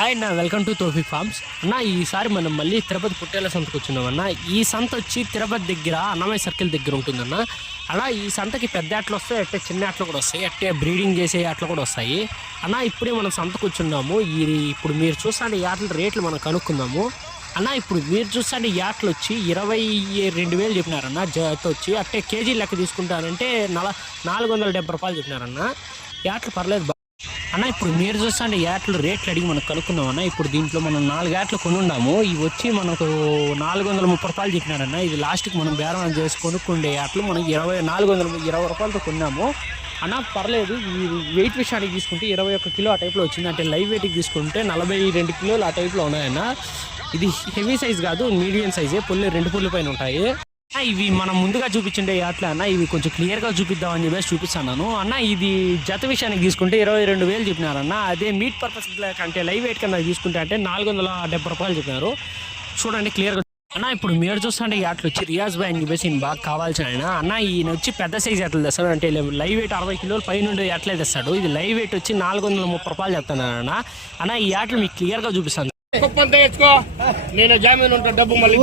Hi అన్న, welcome to Taufiq forms అన్న. ఈసారి మనం మళ్ళీ తిరుపతి పుట్టేల సంతకు వచ్చినామన్న. ఈ సంత వచ్చి తిరుపతి దగ్గర అన్నమయ్య సర్కిల్ దగ్గర ఉంటుందన్న. అలా ఈ సంతకి పెద్ద ఆటలు వస్తాయి, అట్టే చిన్న ఆటలు కూడా వస్తాయి, అట్టే బ్రీడింగ్ చేసే ఆటలు కూడా వస్తాయి అన్న. ఇప్పుడే మనం సంతకు వచ్చున్నాము. ఇప్పుడు మీరు చూస్తే ఈ ఆటల రేట్లు మనం కనుక్కుందాము అన్న. ఇప్పుడు మీరు చూస్తే ఈ ఆటలు వచ్చి 22,000 చెప్పినారన్న జత వచ్చి. అట్టే కేజీ లెక్క తీసుకుంటారంటే 470 రూపాయలు చెప్పినారన్న. ఈ ఆటలు పర్లేదు అన్న. ఇప్పుడు మీరు చూస్తే యాట్లు రేట్లు అడిగి మనకు కనుక్కుందాం అన్న. ఇప్పుడు దీంట్లో మనం 4 యాట్లు కొనున్నాము. ఇవి వచ్చి మనకు 430 రూపాయలు చెప్పినారన్న. ఇది లాస్ట్కి మనం బేరం చేసి కొనుక్కుండే యాట్లు మనం 420 రూపాయలతో కొన్నాము అన్న. పర్లేదు. ఈ వెయిట్ విషయానికి తీసుకుంటే 21 కిలో ఆ టైప్లో వచ్చింది. అంటే లైవ్ వెయిట్కి తీసుకుంటే 42 కిలోలు ఆ టైప్లో ఉన్నాయన్న. ఇది హెవీ సైజ్ కాదు, మీడియం సైజే. రెండు పుల్లు పైన ఉంటాయి. ఇవి మనం ముందుగా చూపించిండే యాట్లే అన్న. ఇవి కొంచెం క్లియర్గా చూపిద్దామని చెప్పేసి చూపిస్తాను అన్న. ఇది జత విషయానికి తీసుకుంటే 22,000 చెప్పినారన్న. అదే మీట్ పర్పస్ అంటే లైవ్ వెయిట్ కన్నా తీసుకుంటే అంటే 470 రూపాయలు చెప్పినారు. చూడండి క్లియర్గా అన్న. ఇప్పుడు మీరు చూస్తుంటే యాట్లు వచ్చి రియాజ్ బాయ్ అని చెప్పేసి ఈయన బాగా కావాల్సిన ఆయన అన్న. ఈయన వచ్చి పెద్ద సైజ్ యాట్లు తెస్తాడు. అంటే లైవ్ వెయిట్ 60 కిలోలు పైన యాట్లే తెస్తాడు. ఇది లైవ్ వెయిట్ వచ్చి 430 రూపాయలు చెప్తాను అన్న. ఈ యాట్లు మీకు క్లియర్గా చూపిస్తాను. కుప్పంతా తెచ్చుకో, నేను జామీన్ ఉంటా. డబ్బు మళ్ళీ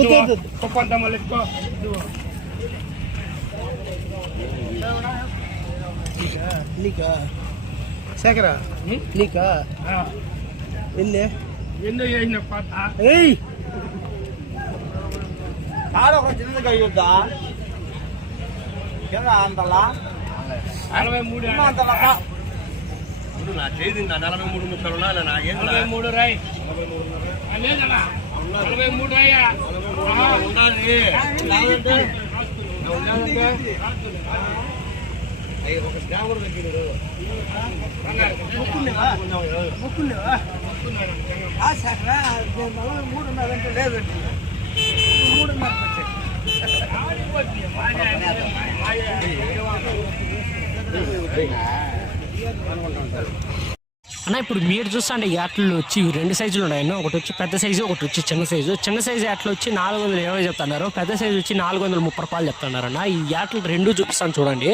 కుప్పంతా మళ్ళీ ఎత్తుకో. శేఖరా నీకా ఎందుకు చేసిన పాత చిన్నగా అయ్యుద్దా అంతలా 43 అంతలా నా చేది 43 ముక్కలు నాకేం 43 రాయి లేదన్నా 43 రాయా ఉండాలి. ఒక గ్రామం తగ్గినారు మూడున్నరంటే లేదండి. 3.5 అన్న. ఇప్పుడు మీరు చూస్తే యాట్లు వచ్చి 2 సైజులు ఉన్నాయన్న. ఒకటి వచ్చి పెద్ద సైజు, ఒకటి వచ్చి చిన్న సైజు. చిన్న సైజు యాట్లు వచ్చి 420 చెప్తున్నారు. పెద్ద సైజు వచ్చి 430 రూపాయలు చెప్తున్నారు అన్న. ఈ యాట్లు 2 చూపిస్తాను చూడండి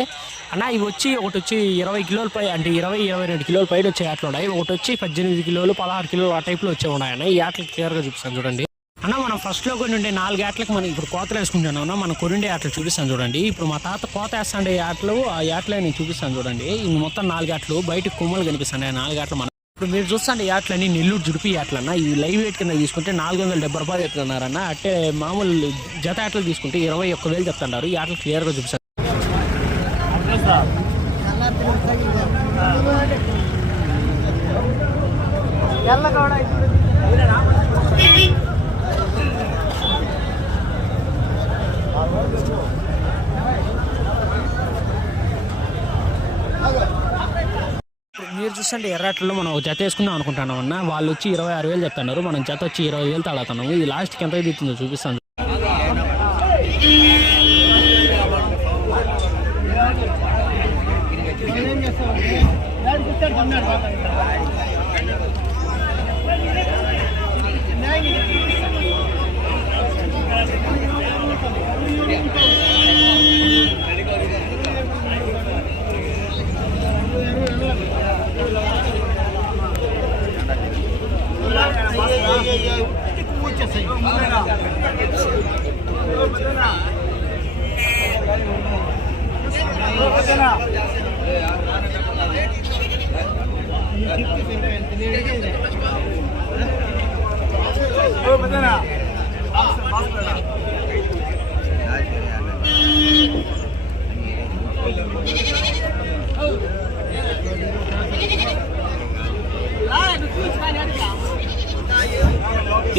అన్న. ఇవి వచ్చి ఒకటి వచ్చి 20 కిలోల పై అంటే 22 కిలోల పైన వచ్చే యాట్లు ఉన్నాయి. ఒకటి వచ్చి 18 కిలోలు 16 కిలోలు ఆ టైప్లో వచ్చే ఉన్నాయన్న. ఈ యాట్లు క్లియర్గా చూపిస్తాను చూడండి అన్న. మనం ఫస్ట్లో కొన్ని ఉండే 4 యాట్లకి మనం ఇప్పుడు కోతలు వేసుకుంటున్నాం. మనం కొనుండే యాట్లు చూపిస్తాను చూడండి. ఇప్పుడు మా తాత కోత వేస్తాండే యాట్లు, ఆ యాట్లే నేను చూపిస్తాను చూడండి. ఇవి మొత్తం 4 యాట్లు బయటకు కొమ్మలు కనిపిస్తాయి. 4 యాట్లు మనం ఇప్పుడు మీరు చూస్తే యాట్లన్నీ నెల్లూరు జుడిపి యాట్లన్న. ఇవి లైవ్ వెయిట్ కింద తీసుకుంటే 470 రూపాయలు చెప్తున్నారన్న. అంటే మామూలు జత యాట్లు తీసుకుంటే 21,000 చెప్తున్నారు. ఈ యాట్లు క్లియర్గా చూపిస్తాను. మీరు చూస్తుంటే ఎర్రాట్లో మనం జత వేసుకుందాం అనుకుంటున్నాం అన్న. వాళ్ళు వచ్చి 26,000 చెప్తున్నారు. మనం జత వచ్చి 20,000 తాడుతున్నాము. ఇది లాస్ట్కి ఎంత అవుతుందో చూపిస్తాను.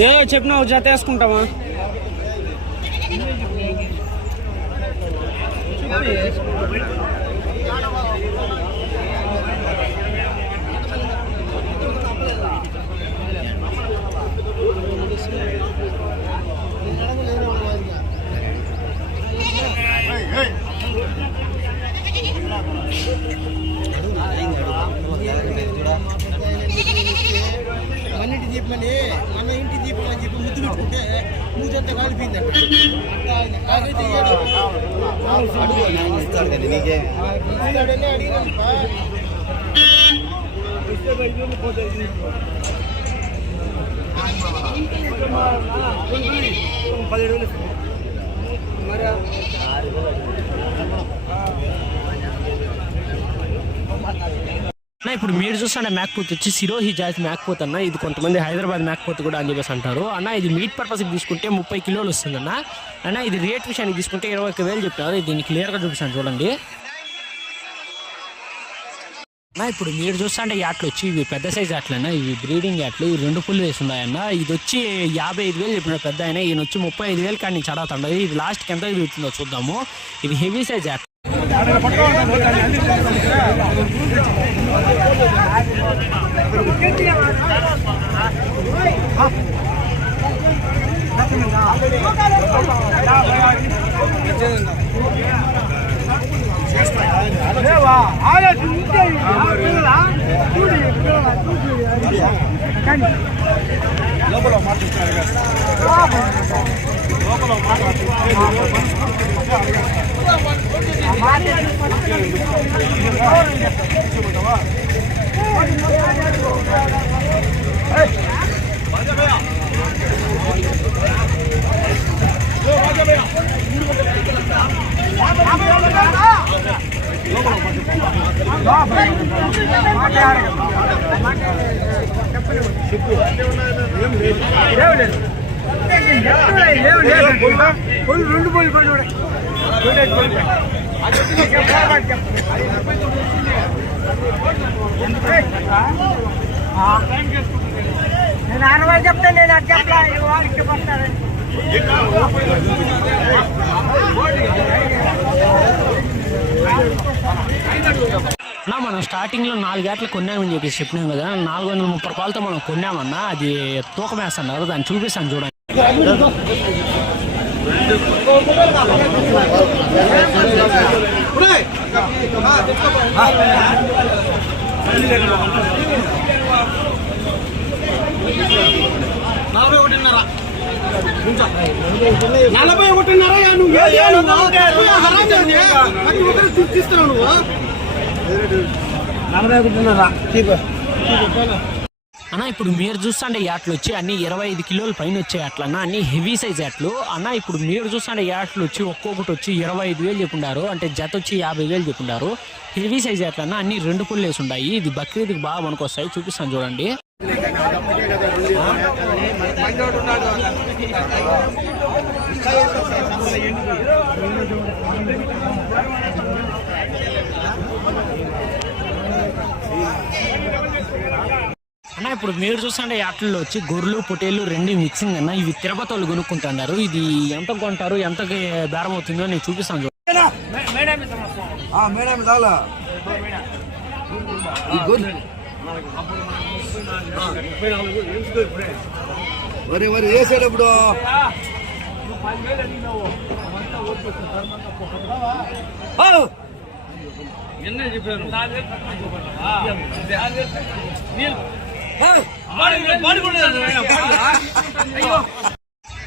ఏ చెప్పినా జత వేసుకుంటామా? అన్నింటి చెప్పమని మన ఇంటి దీపమని చెప్పి ముద్దు పెట్టుకుంటే ముద్దంతా కాలిపోయిందంట. అడిగినా ఇప్పుడు మీరు చూస్తున్న మేకపోతు వచ్చి సిరోహి జాతి మేకపోతు అన్న. ఇది కొంతమంది హైదరాబాద్ మేకపోతు కూడా అని చెప్పేసి అంటారు అన్న. ఇది మీట్ పర్పస్కి తీసుకుంటే 30 కిలోలు వస్తుందన్న. అన్న ఇది రేట్ విషయానికి తీసుకుంటే 21,000 చెప్తారు. దీన్ని క్లియర్గా చూపిస్తాను చూడండి అన్న. ఇప్పుడు మీరు చూస్తుంటే యాట్లు వచ్చి ఇవి పెద్ద సైజ్ యాట్లన్నా, ఇవి బ్రీడింగ్ యాట్లు. ఇవి 2 పుల్లు వేసి ఉన్నాయన్న. ఇది వచ్చి 55,000 చెప్పిన పెద్ద అయినా, ఈయన వచ్చి 35,000 కానీ చడవుతుండదు. ఇది లాస్ట్కి ఎంత చూస్తుందో చూద్దాము. ఇది హెవీ సైజ్ యాట్. లోపల మాట్లాడుతున్నారు రెండు పోయి నేను 60 చెప్తాను. నేను అది చెప్పా వాడికి పడతాను. మనం స్టార్టింగ్లో 4 ఏట్లు కొన్నామని చెప్పేసి చెప్పినాం కదా. 430 రూపాయలతో మనం కొన్నామన్నా. అది తూకం వేస్తున్నారు, దాన్ని చూపిస్తాను చూడండి. నలభై ఒకటిన్నర నువ్వు తీస్తున్నావు. నువ్వు 41.5 అన్న. ఇప్పుడు మీరు చూస్తుండే యాట్లు వచ్చి అన్ని 25 కిలోల పైన వచ్చే యాట్లన్నా, అన్ని హెవీ సైజ్ యాట్లు అన్న. ఇప్పుడు మీరు చూస్తుండే యాట్లు వచ్చి ఒక్కొక్కటి వచ్చి 25,000 చెప్పుండారు, అంటే జత వచ్చి 50,000 చెప్పుండారు. హెవీ సైజ్ యాట్లన్నా అన్ని 2 పుల్లు వేసి ఉన్నాయి. ఇది బక్రీద్కి బాగా పనికొస్తాయి, చూపిస్తాను చూడండి. అన్న ఇప్పుడు మీరు చూస్తుంటే యాట్లలో వచ్చి గొర్రెలు పొట్టేళ్ళు 2 మిక్సింగ్ అన్న. ఇవి తిరుపతి వాళ్ళు కొనుక్కుంటున్నారు. ఇది ఎంత కొంటారు, ఎంతకి బేరం అవుతుందో నేను చూపిస్తాను. వరి వరి వేసేటప్పుడు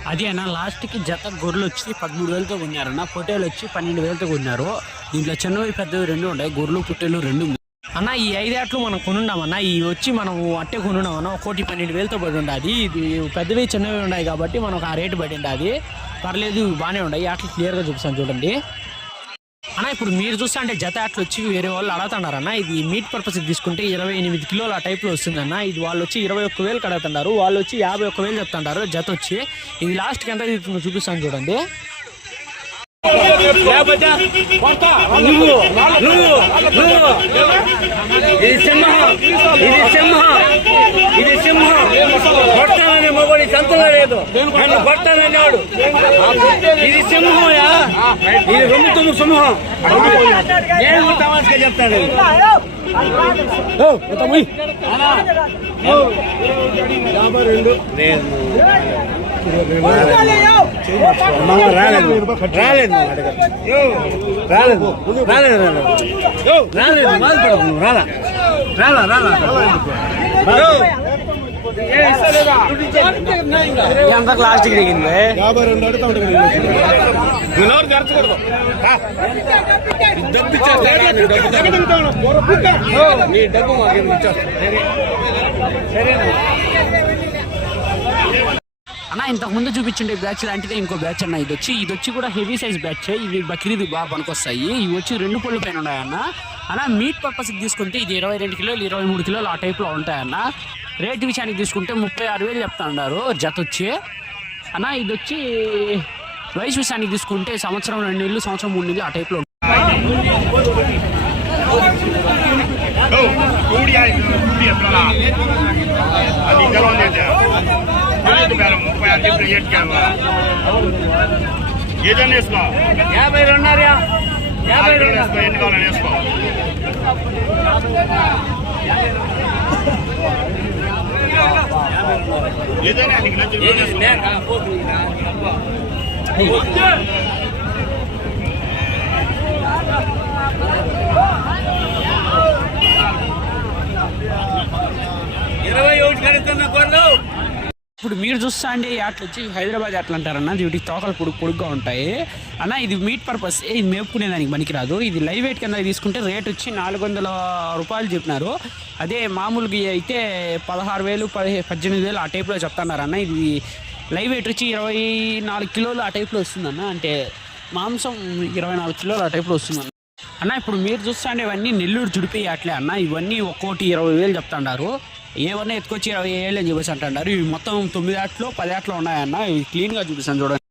అది అన్న. లాస్ట్కి జత గొర్రెలు వచ్చి 13,000తో కొన్నారన్న. పొట్టేలు వచ్చి 12,000తో కొన్నారు. దీంట్లో చిన్నవి పెద్దవి 2 ఉన్నాయి. గొర్రెలు పొట్టేలు 2 అన్న. ఈ 5 ఏట్లు మనం కొనున్నామన్నా. ఇవి వచ్చి మనం అట్టే కొనున్నామన్నా. 1,12,000తో పడి ఉండాలి. ఇది పెద్దవి చిన్నవి ఉన్నాయి కాబట్టి మనకు ఆ రేటు పడింది. అది పర్లేదు, బాగానే ఉన్నాయి. యాట్లు క్లియర్గా చూపిస్తాను చూడండి అన్న. ఇప్పుడు మీరు చూస్తుంటే జత యాట్లు వచ్చి వేరే వాళ్ళు అడుగుతున్నారన్న. ఇది మీట్ పర్పస్కి తీసుకుంటే 28 కిలోల ఆ టైప్లో వస్తుందన్న. ఇది వాళ్ళు వచ్చి 21,000 అడుగుతున్నారు. వాళ్ళు వచ్చి 51,000 చెప్తుంటారు జత వచ్చి. ఇది లాస్ట్కి ఎంత చూపిస్తాను చూడండి. ఇది సింహం కొట్టాలని మొగడి సంతలో లేదు, నన్ను కొట్టాలన్నాడు. ఇది సింహంయా, ఇది రొమ్ముతుమ్ము సింహం. నేను తమాషగా చెప్తాను. రాలేదు ఎంత లాస్ట్కి దిగింది 52 అడుగుతా ఉంటుంది. నీ డబ్బు మాకు ఇచ్చేస్తా. అన్న ఇంతకుముందు చూపించుండే బ్యాచ్ లాంటిదే ఇంకో బ్యాచ్ అన్న. ఇది వచ్చి కూడా హెవీ సైజ్ బ్యాచ్. ఇవి బక్రీద్ బాగా పనికొస్తాయి. ఇవి వచ్చి 2 పళ్ళు పైన ఉన్నాయన్న. అన్న మీట్ పర్పస్కి తీసుకుంటే ఇది 22 కిలోలు 23 కిలోలు ఆ టైప్లో ఉంటాయన్న. రేట్ విషయానికి తీసుకుంటే 36,000 చెప్తా ఉన్నారు జత వచ్చి అన్న. ఇది వచ్చి వయసు విషయానికి తీసుకుంటే సంవత్సరం 2 నెలలు సంవత్సరం 3 నెలలు ఆ టైప్లో ఉంటాయి. ఏదైనా వేసుకో 52 వేసుకో, ఎన్ని కావాలని వేసుకో. ఏదైనా నీకు నచ్చింది ఇప్పుడు మీరు చూస్తా అండి అట్లా వచ్చి హైదరాబాద్ అట్లా అంటారన్న. వీటికి తోకలు పొడుగ్గా ఉంటాయి అన్న. ఇది మీట్ పర్పస్, ఇది మేపుకునేదానికి పనికిరాదు. ఇది లైవ్ వెయిట్ కింద తీసుకుంటే రేట్ వచ్చి 400 రూపాయలు చెప్పినారు. అదే మామూలుగా అయితే 16,000 18,000 ఆ టైప్లో చెప్తున్నారన్న. ఇది లైవ్ వెయిట్ వచ్చి 24 కిలోలు ఆ టైప్లో వస్తుందన్న. అంటే మాంసం 24 కిలోలు ఆ టైప్లో వస్తుందన్న. అన్న ఇప్పుడు మీరు చూస్తాండి ఇవన్నీ నెల్లూరు జుడిపి అట్లే అన్న. ఇవన్నీ ఒక్కోటి 20,000 చెప్తున్నారు. ఏమన్నా ఎత్తుకొచ్చి 20,000 అని చెప్పేసి అంటున్నారు. ఇవి మొత్తం 9 ఆటలు 10 ఆటలు ఉన్నాయన్న. ఇవి క్లీన్గా చూపిస్తాను చూడండి.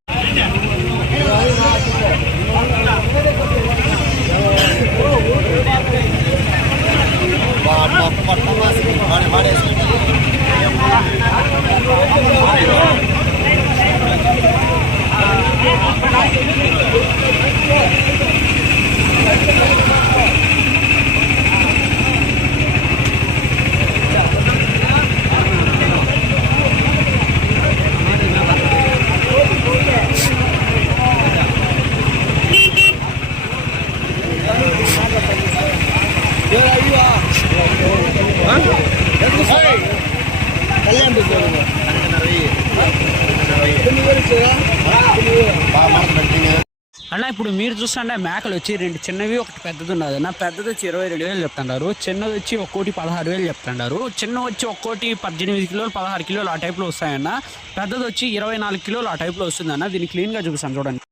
అన్న ఇప్పుడు మీరు చూస్తుంటే మేకలు వచ్చి 2 చిన్నవి 1 పెద్దది ఉన్నది అన్న. పెద్దది వచ్చి 22,000 చెప్తున్నారు. చిన్నది వచ్చి ఒక్కోటి 16,000 చెప్తున్నారు. చిన్న వచ్చి ఒక్కోటి 18 కిలోలు 16 కిలోలు ఆ టైప్లో వస్తాయన్న. పెద్దది వచ్చి 24 కిలోలు ఆ టైప్లో వస్తుందన్న. దీన్ని క్లీన్గా చూపిస్తాను చూడండి.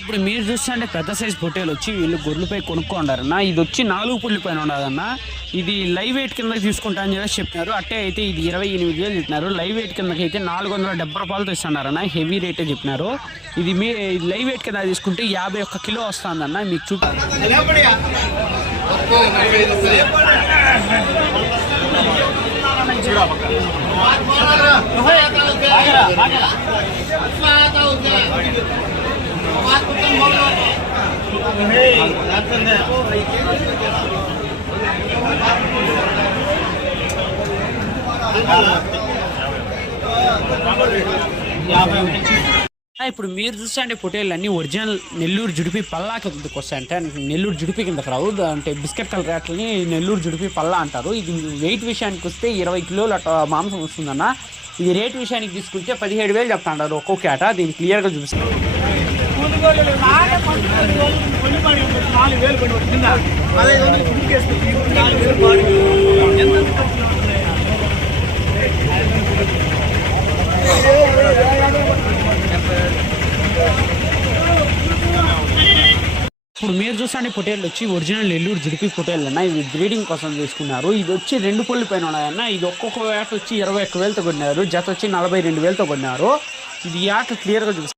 ఇప్పుడు మీరు చూస్తుంటే పెద్ద సైజ్ పొట్టేలు వచ్చి వీళ్ళు గొర్రెలపై కొనుక్కుంటారన్న. ఇది వచ్చి 4 పుల్లి పైన ఉండదన్న. ఇది లైవ్ వెయిట్ కింద తీసుకుంటా అని చెప్పేసి చెప్పినారు. అట్టే అయితే ఇది 28,000 చెప్పినారు. లైవ్ వెయిట్ కిందకి అయితే 470 రూపాయలతో ఇస్తున్నారన్న. హెవీ రేటే చెప్పినారు. ఇది మీ లైవ్ వెయిట్ కింద తీసుకుంటే 51 కిలో వస్తుందన్న. మీకు చూపి ఇప్పుడు మీరు చూస్తే పొటేళ్ళు అన్నీ ఒరిజినల్ నెల్లూరు జుడిపి పల్లా కిందకి వస్తాయంటే నెల్లూరు జుడిపి కిందకి రావు. అంటే బిస్కెట్ కలర్ రేట్లని నెల్లూరు జుడిపి పల్లా అంటారు. ఇది వెయిట్ విషయానికి వస్తే 20 కిలోలు అట్లా మాంసం వస్తుందన్న. ఇది రేట్ విషయానికి తీసుకుంటే 17,000 చెప్తా అంటారు ఒక్కొక్క ఆట. దీన్ని క్లియర్గా చూపిస్తాను. ఇప్పుడు మీరు చూస్తే పొటేళ్ళు వచ్చి ఒరిజినల్ నెల్లూరు జుడిపి పొటేళ్ళు అన్న. ఇవి బ్రీడింగ్ కోసం తీసుకున్నారు. ఇది వచ్చి 2 పళ్ళు పైన ఉన్నాయన్న. ఇది ఒక్కొక్క వేట వచ్చి 21,000తో కొన్నారు. జత వచ్చి 42,000తో కొన్నారు. ఇది ఈ ఆట క్లియర్గా చూపిస్తారు.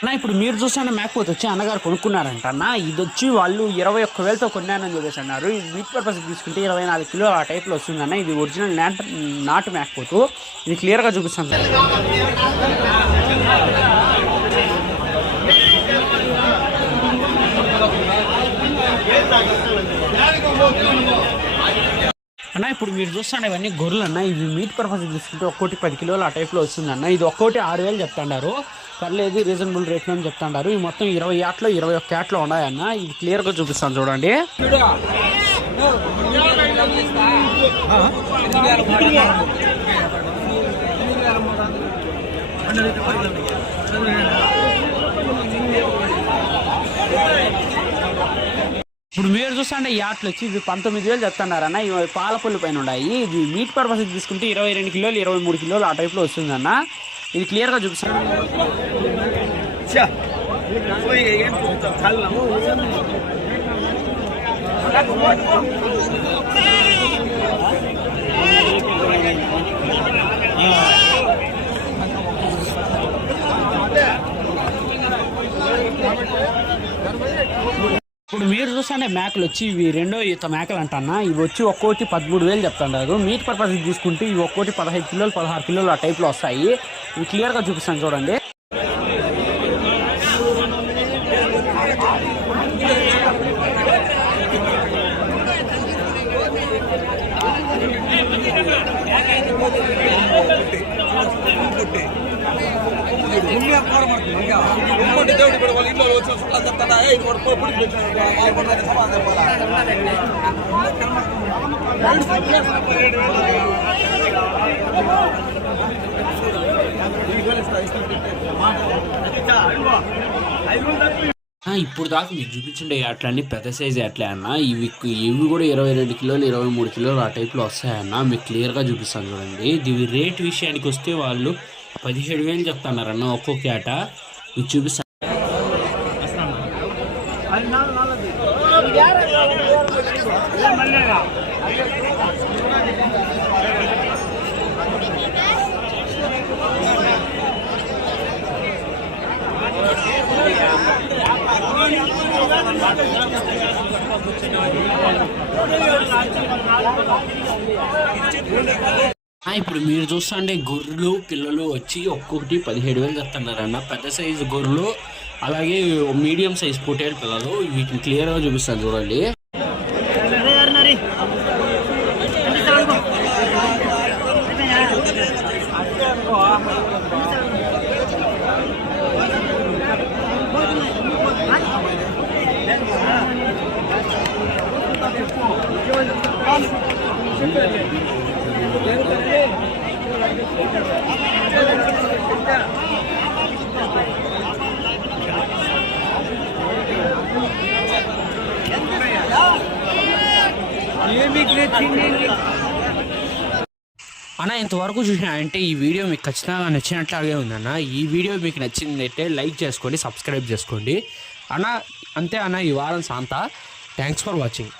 అన్న ఇప్పుడు మీరు చూస్తున్న మేకపోతే వచ్చి అన్నగారు కొనుక్కున్నారంట అన్న. ఇది వచ్చి వాళ్ళు 21,000తో కొన్నానని చెప్పేసి అన్నారు. ఇది మీట్ పర్పస్ తీసుకుంటే 24 కిలో ఆ టైప్లో వస్తుందన్న. ఇది ఒరిజినల్ నాటు మేకపోతు. ఇది క్లియర్గా చూపిస్తాను. అన్న ఇప్పుడు మీరు చూస్తాను ఇవన్నీ గొర్రెలు అన్న, ఇవి మీట్ పర్పస్ తీసుకుంటే ఒక్కోటి 10 కిలోలు ఆ టైప్లో వస్తుందన్న. ఇది ఒక్కోటి 6,000 చెప్తాండారు, పర్లేదు రీజనబుల్ రేట్లో అని చెప్తాండారు. ఇవి మొత్తం 20 యాట్లో 21 యాట్లో ఉన్నాయన్న. ఇది క్లియర్గా చూపిస్తాను చూడండి. ఇప్పుడు మీరు చూస్తుంటే ఈ ఆటలు వచ్చి ఇవి 19,000 చెప్తున్నారన్న. ఇవి పాలపల్లి పైన ఉన్నాయి. ఇది మీట్ పర్పస్ తీసుకుంటే 22 కిలోలు 23 కిలోలు ఆ టైప్లో వస్తుందన్న. ఇది క్లియర్గా చూపిస్తాను. ఇప్పుడు మీరు చూస్తుంటే మేకలు వచ్చి ఇవి 2వ ఈత మేకలు అంటన్నా. ఇవి వచ్చి ఒక్కోటి 13,000 చెప్తున్నారు. మీట్ పర్పస్ తీసుకుంటే ఇవి ఒక్కోటి 15 కిలోలు 16 కిలోలు ఆ టైప్లో వస్తాయి. ఇవి క్లియర్గా చూపిస్తాను చూడండి. ఇప్పుడు దాకా మీకు చూపించండి అట్లన్నీ పెద్ద సైజు అట్లే అన్న. ఇవి కూడా 22 కిలోలు 23 కిలోలు ఆ టైప్లో వస్తాయన్న. మీకు క్లియర్గా చూపిస్తాను చూడండి. ఇవి రేట్ విషయానికి వస్తే వాళ్ళు 17,000 చెప్తున్నారన్న ఒక్కొక్క ఆట. ఇది చూపిస్తాను. ఇప్పుడు మీరు చూస్తుంటే గొర్రెలు పిల్లలు వచ్చి ఒక్కొక్కటి 17,000 చెప్తున్నారన్న. పెద్ద సైజు గొర్రెలు అలాగే మీడియం సైజ్ పొట్టేలు పిల్లలు. వీటిని క్లియర్గా చూపిస్తాను చూడండి. అన్న ఇంతవరకు చూసిన అంటే ఈ వీడియో మీకు ఖచ్చితంగా నచ్చినట్లాగే ఉందన్న. ఈ వీడియో మీకు నచ్చిందంటే లైక్ చేసుకోండి, సబ్స్క్రైబ్ చేసుకోండి అన్న. అంతే అన్న ఈ వారం సాంతా. Thanks for watching.